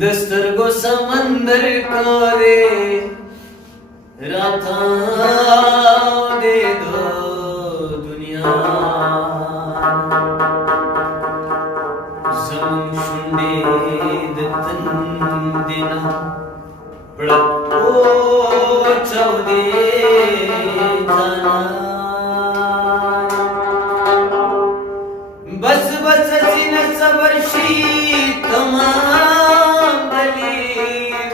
दस्तर को समंदर को रे राता दे दो दुनिया जमन शुंडे दतन देना पड़को चौदे जाना बस बस चिन सबर्शी तमाम गली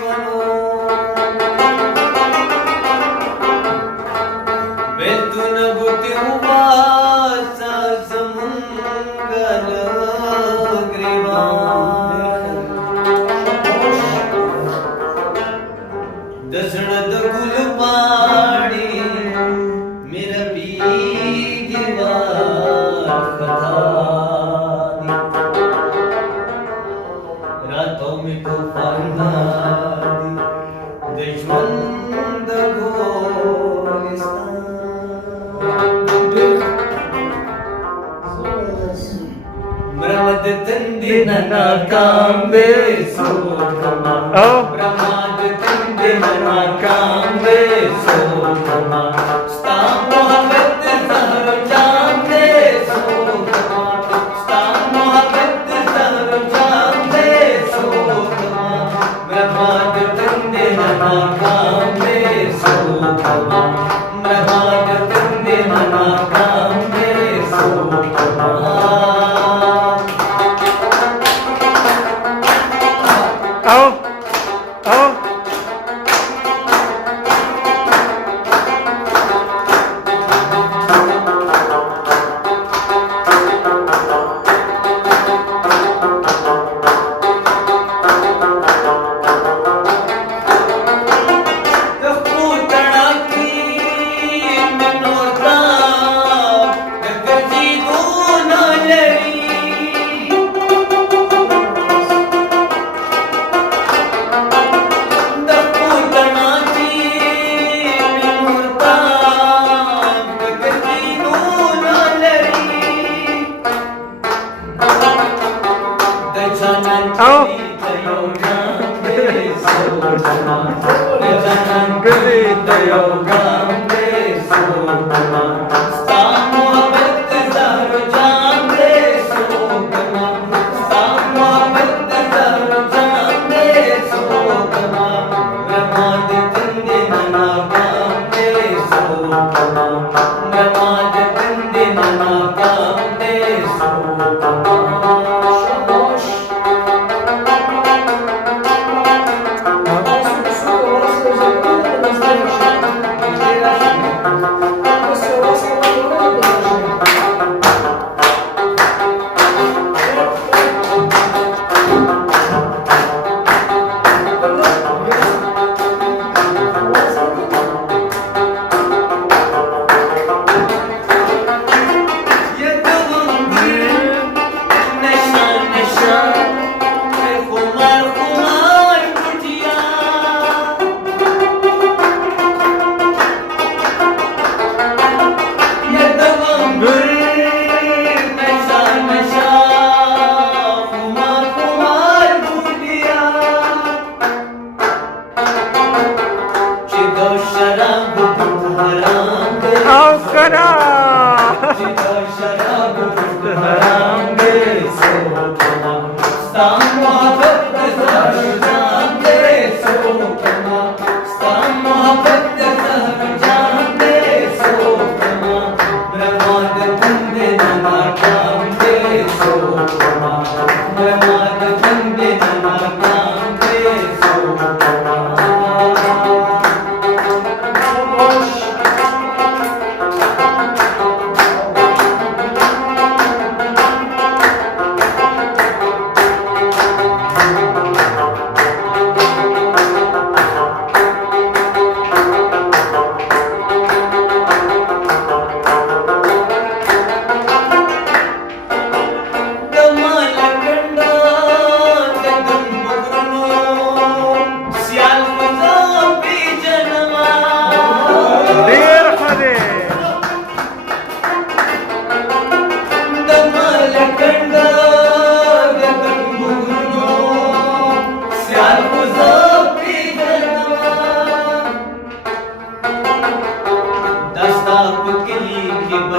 बनो बेतुन बुति उबासा समुंगल ग्रीवा दसणद गुल पाड़ी मेरा बीगवा कथा रातों में तो फरहादी दुश्मन ब्रह्मद तंदिन नाकाम्बे सोधमा ब्रह्मद तंदिन नाकाम्बे सोधमा स्ता मोहब्बत जहर जाने सोधमा स्ता मोहब्बत जहर जाने सोधमा ब्रह्मद तंदिन नाकाम्बे सोधमा ब्रह्मद तंदिन नाकाम्बे सोधमा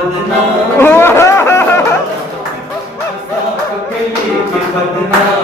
बदनाम, कपली की बदनाम